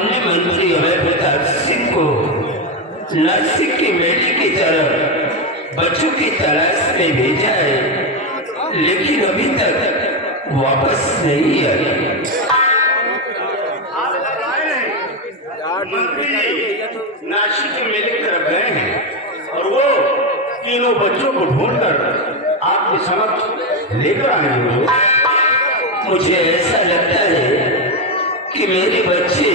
हमने मंत्री अभय प्रताप सिंह को नासिक की मेले की तरफ बच्चों की तलाश में भेजा है, लेकिन अभी तक वापस नहीं आए। नासिक के मेले की तरफ गए हैं और वो तीनों बच्चों को ढूंढकर आपके समक्ष लेकर आएंगे। मुझे ऐसा लगता है कि मेरे बच्चे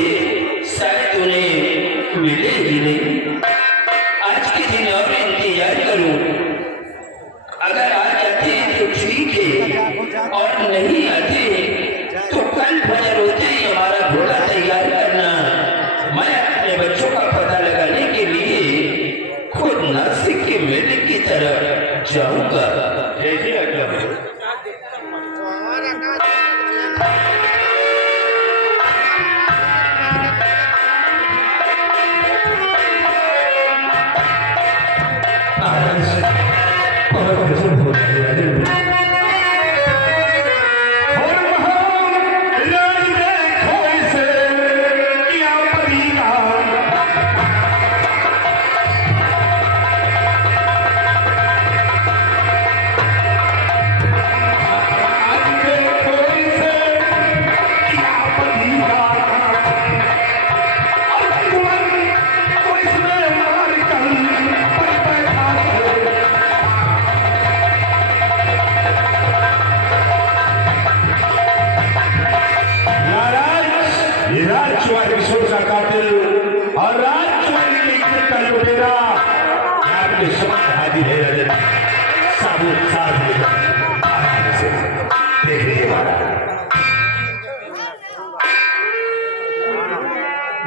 शायद उन्हें मिले ही नहीं। आज के दिन और इंतजार करूं, अगर आ जाते हैं तो ठीक है, और नहीं आते तो कल फजर होते ही हमारा घोड़ा तैयार करना। मैं अपने बच्चों का पता लगाने के लिए खुद नासिक के मेले की तरफ जाऊंगा। जैसे आज्ञा।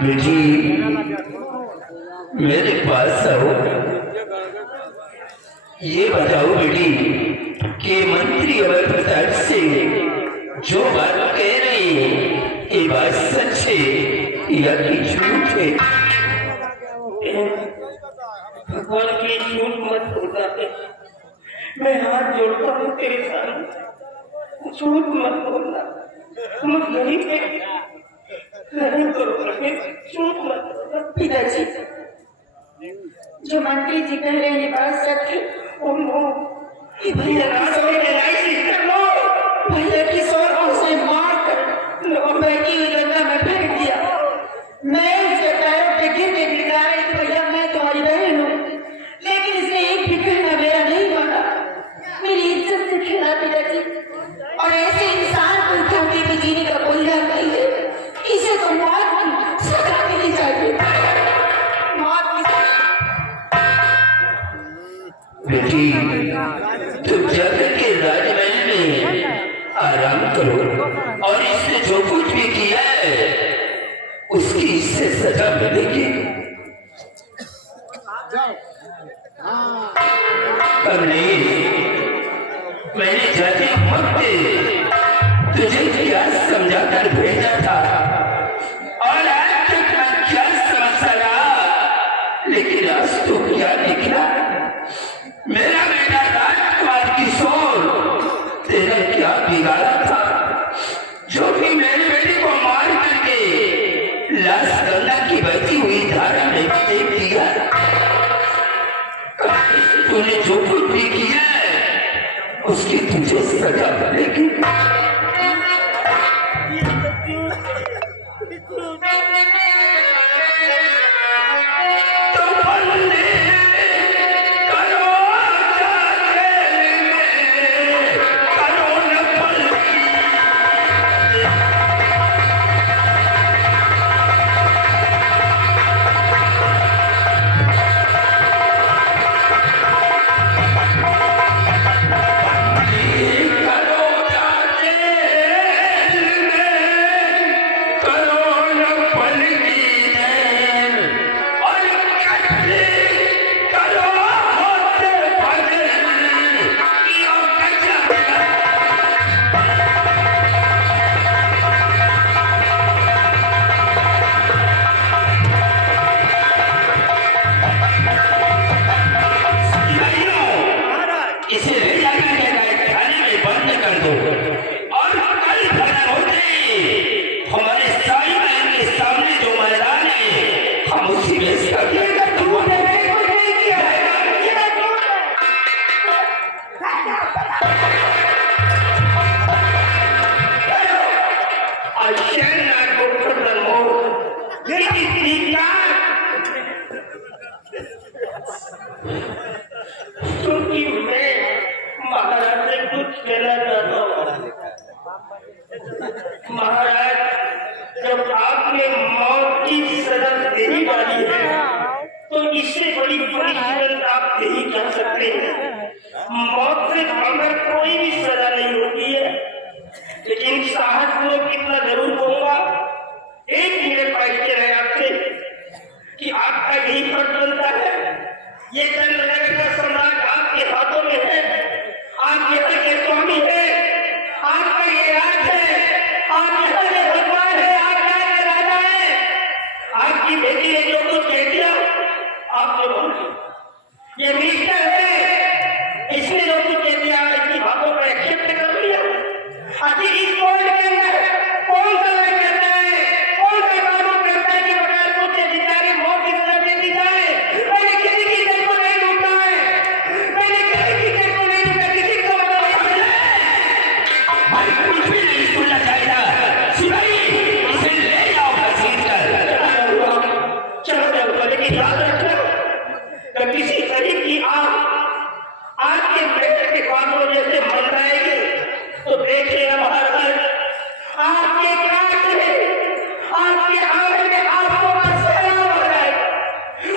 बेटी मेरे पास आओ। ये बताओ बेटी कि मंत्री अभय प्रताप सिंह जो बात कह रही है, ये बात सच है या कि झूठ है? भगवान की झूठ मत बोलना है, मैं हाथ जोड़ता हूँ तेरे सामने, झूठ मत बोलना। मत गरीब है, पिताजी, जो मंत्री जी कह रहे हैं बात सच है। भैया की सोर उसे मार कर बहती हुई गंगा में फेंक दिया। मैं उसके पैरों पे गिर के गिरा रही थी, भैया मैं तुम्हारी बहन हूँ, लेकिन इसने एक भी कहना मेरा नहीं माना, मेरी इज्जत से खेला पिताजी। और ऐसे इंसान को उठाते भी जीने का कोई हक नहीं है, इसे तो मौत की सजा देनी चाहिए। बेटी तुम जाकर के राजमहल में आराम करो, और इसने जो कुछ भी किया है उसकी इससे सजा मिलेगी। मैंने जाते वक्त तुझे क्या समझाकर भेजा था, और आज तक मैं क्या समझता रहा, लेकिन आज तो क्या निकला। मेरा बेटा राजकुमार किशोर तेरे क्या बिगाड़ा था, जो कि मेरे बेटे को मार करके लाश गंगा की बहती हुई धारा में फेंक दिया। तूने जो कुछ भी किया है उसकी तुझे सजा मिलेगी। महाराज, जब आपने मौत की सजा दे ही डाली है तो इससे बड़ी पनिशमेंट आप दे ही कर सकते हैं। मौत से अगर कोई भी सजा नहीं होती है, लेकिन साहस को कितना जरूर कहूंगा, एक मिनट बैठते रहे आपसे कि आपका यही फर्ज बनता है। ये चंद्रनगर का सम्राट आपके हाथों में है, आप यहाँ के स्वामी है, आपका ये राज है, आप यहाँ के भगवान है, आप यहाँ के राजा है। आपकी बेटी ने जो कुछ कह दिया आपने बोल दिया। ये मिनिस्टर है, इसने जो कुछ कह दिया इसकी बातों को एक्सेप्ट कर लिया। आखिर इस कोर्ट के अंदर कौन सा लड़ करता है, कौन सा कानून करता है कि बगैर पूछे बेचारे मौत की सजा दे दी जाए? मैंने किसी की दिल को नहीं लूटा है, मैंने किसी की दिल को नहीं लूटा, किसी को भाई कुछ भी नहीं सुनना चाहिए। सिपाही इसे ले जाओ घसीट कर। चलो चलो, लेकिन याद रखना किसी गरीब की आपके बेटे के कानों जैसे मंडराएगी तो देखिए महाराज, आपके काट में आपके आंगन में आपको का सैलाब हो जाएगा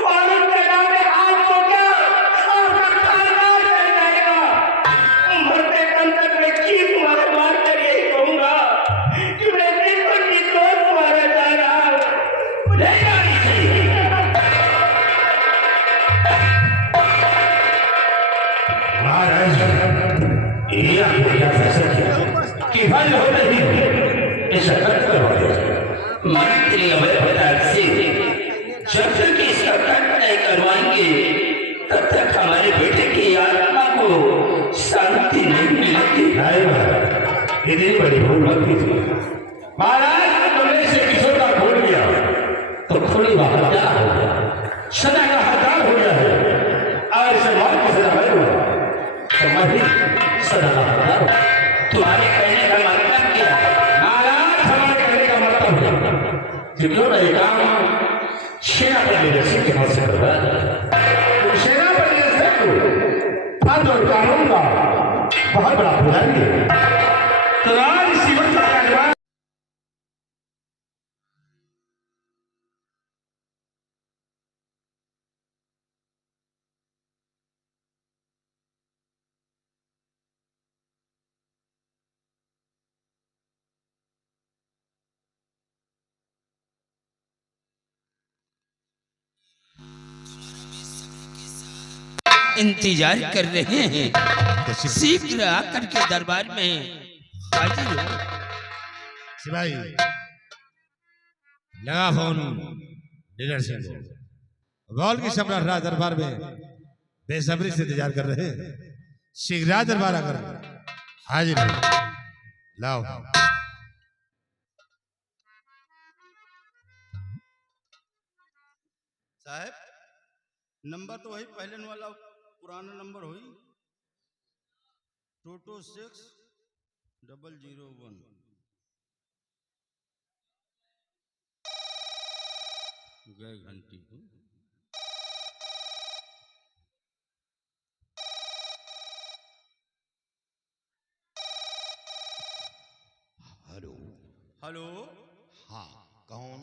और उस सैलाब में आपको क्या आपका खानदान चल जाएगा। मरते दम तक मैं चीख मार कर यही कहूंगा कि मैं बिल्कुल निर्दोष मारा जा रहा हूं। ले जानी चाहिए। महाराज, ये आपको क्या फैसला किया कि हल हो रही है इस हरकत करवाए? मंत्री अभय प्रताप सिंह, जब तक इसका कट नहीं करवाएंगे तब तक हमारे बेटे की आत्मा को शांति नहीं मिलेगी। इतनी बड़ी भूल मत कीजिए महाराज। तुमने से किशोर का भूल गया तो खुली हत्या हो गया, सदा का हकदार हो गया है और समाज को सदा नहीं हुआ तो मैं भी सदा का हकदार हूं। तुम्हारे कहने का मतलब क्या? महाराज, हमारे कहने का मतलब है कि क्यों नहीं काम सेनापति लीडरशिप के मत से करवा तो सेनापति लीडरशिप फर्ज और कानून का बहुत बड़ा पुजारी है। तो आज सीवन का कार्यवाही इंतजार कर रहे हैं, शीघ्र आकर के दरबार में हाजिर हो। सिपाही लगा फोन डीलर सिंह को। गौल की सम्राट राज दरबार में बेसब्री से इंतजार कर रहे हैं, शीघ्र राज दरबार आकर हाजिर हो। लाओ। साहब, नंबर तो वही पहले वाला पुराना नंबर हुई 226001। गए घंटी को। हेलो। हेलो, हाँ, कौन?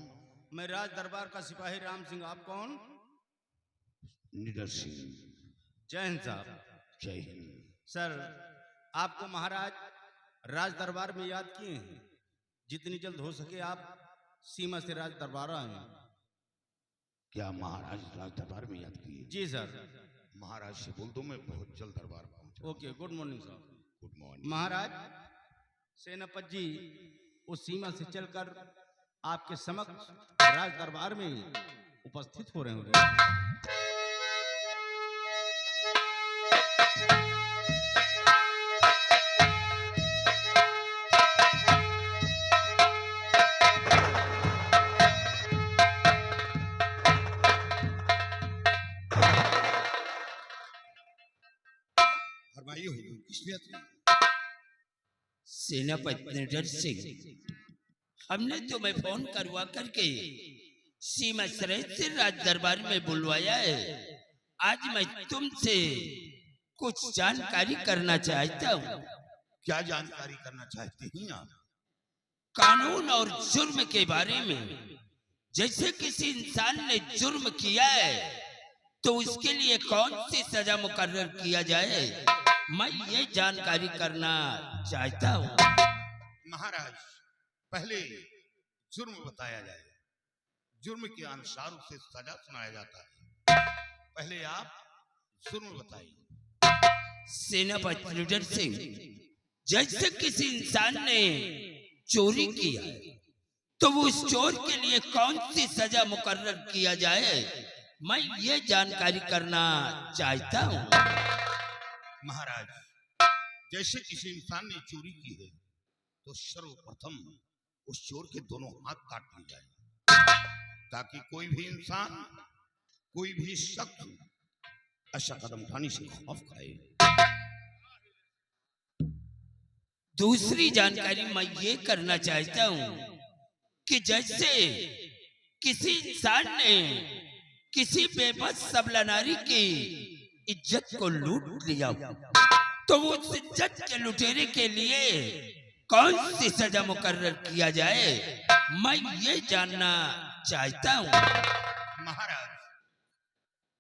मैं राज दरबार का सिपाही राम सिंह। आप कौन? डीलर सिंह। जय हिंद साहब। जय हिंद। सर, आपको महाराज राज दरबार में याद किए हैं। जितनी जल्द हो सके आप सीमा से राज दरबार आए। क्या महाराज राज दरबार में याद किए? जी सर। महाराज से बोल दो मैं बहुत जल्द दरबार पहुंचा। Okay, good morning sir. Good morning. महाराज, सेनापति जी उस सीमा से चलकर आपके समक्ष राज दरबार में उपस्थित हो रहे होंगे। सेनापति डर सिंह, हमने तुम्हें फोन करवा करके सीमा सरेत से राज दरबार में बुलवाया है। आज मैं तुमसे कुछ जानकारी करना चाहता हूँ। क्या जानकारी करना चाहते हैं आप? कानून और जुर्म के बारे में। जैसे किसी इंसान ने जुर्म किया है तो उसके लिए कौन सी सजा मुकर्रर किया जाए, मैं ये जानकारी करना चाहता हूँ। महाराज, पहले जुर्म बताया जाए, जुर्म के अनुसार उसे सजा सुनाया जाता है। पहले आप जुर्म बताइए। सेनापति लीडर सिंह, जैसे किसी इंसान ने चोरी किया तो वो उस चोर के लिए कौन सी सजा मुकर्रर किया जाए, मैं ये जानकारी करना चाहता हूँ। महाराज, जैसे किसी इंसान ने चोरी की है तो सर्वप्रथम उस चोर के दोनों हाथ काट लिए जाए, ताकि कोई भी इंसान, कोई भी शख्स ऐसा कदम उठाने से खौफ खाए। दूसरी जानकारी मैं ये करना चाहता हूँ कि जैसे किसी इंसान ने किसी बेबस सबला नारी की इज्जत को लूट लिया तो वो उस इज्जत के लुटेरे के लिए कौन सी सजा मुकर्रर किया जाए, मैं ये जानना चाहता हूँ। महाराज,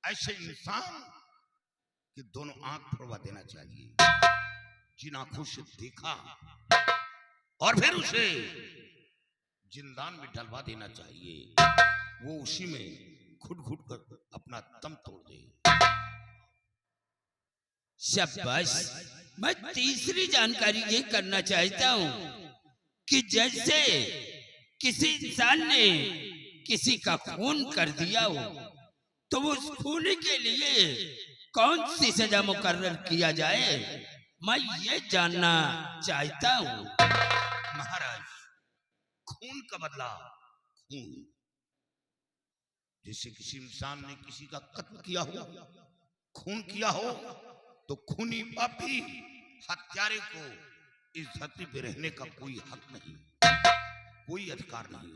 ऐसे इंसान के दोनों आंख फोड़वा देना चाहिए। जिन आंखों से देखा और फिर उसे जिंदान में डलवा देना चाहिए, वो उसी में घुट घुट कर अपना दम तोड़ दे। शाबाश। मैं तीसरी जानकारी ये करना चाहता हूँ कि जैसे किसी इंसान ने किसी का खून कर दिया हो तो वो उस खून के लिए कौन सी सजा मुकर्रर किया जाए, मैं ये जानना चाहता हूँ। महाराज, खून का बदला खून। जैसे किसी इंसान ने किसी का कत्ल किया हो, खून किया हो, तो खूनी पापी हत्यारे को इस धरती पे रहने का कोई हक नहीं, कोई अधिकार नहीं।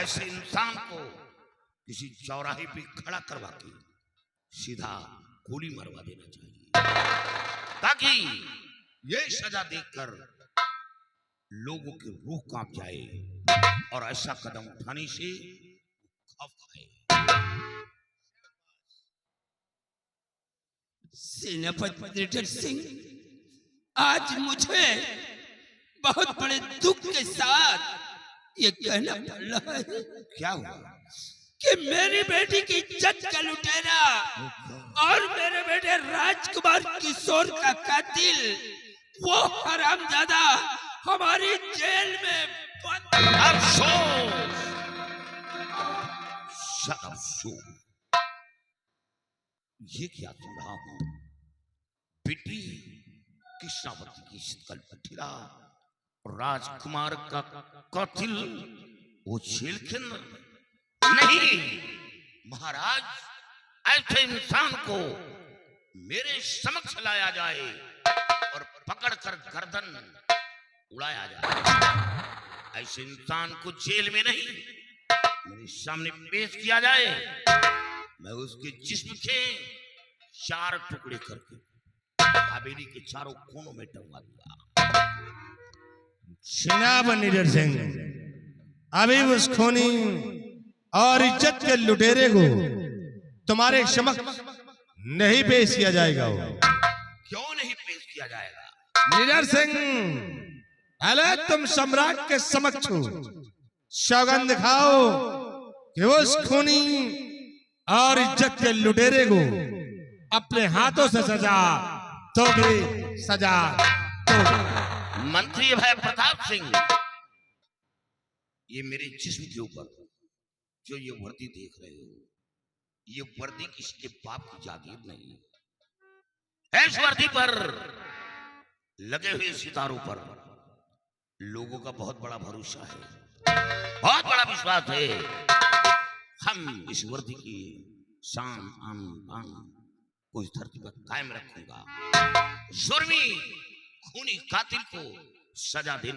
ऐसे इंसान को किसी चौराहे पे खड़ा करवा के सीधा गोली मरवा देना चाहिए, ताकि ये सजा देखकर लोगों की रूह कांप जाए और ऐसा कदम उठाने से खौफ खाए। सेनापति लीडर सिंह, आज मुझे बहुत बड़े दुख के साथ ये कहना पड़ रहा है क्या हुआ कि मेरी बेटी की इज्जत का लुटेरा और मेरे बेटे राजकुमार किशोर का कातिल वो हरामजादा हमारी जेल में बंद। अफसोस, अफसोस। ये क्या सुन रहा हूं? बेटी कृष्णावती की शीतल पठिरा, राजकुमार का कातिल वो जेल के अंदर। नहीं महाराज, ऐसे इंसान को मेरे समक्ष लाया जाए और पकड़कर गर्दन उड़ाया जाए। ऐसे इंसान को जेल में नहीं, मेरे सामने पेश किया जाए। मैं उसके जिस्म के 4 टुकड़े करके हवेली के चारों कोनों में टंगा दूंगा। सेनापति लीडर सिंह, अभी उस खूनी और इज्जत के लुटेरे को तुम्हारे समक्ष नहीं पेश किया जाएगा। क्यों नहीं पेश किया जाएगा? लीडर सिंह, पहले तुम सम्राट के समक्ष सौगंध खाओ कि उस खूनी और इज्जत के लुटेरे को अपने हाथों से सजा दोगे, सजा दोगे। मंत्री भाई प्रताप सिंह, ये मेरे जिस्म के ऊपर जो ये वर्दी देख रहे हो, ये वर्दी किसी के बाप की जागीर नहीं है। इस वर्दी पर लगे हुए सितारों पर लोगों का बहुत बड़ा भरोसा है, बहुत बड़ा विश्वास है। हम इस वर्दी की शान आन को इस धरती पर कायम रखूंगा। जुर्मी खूनी कातिल को सजा देना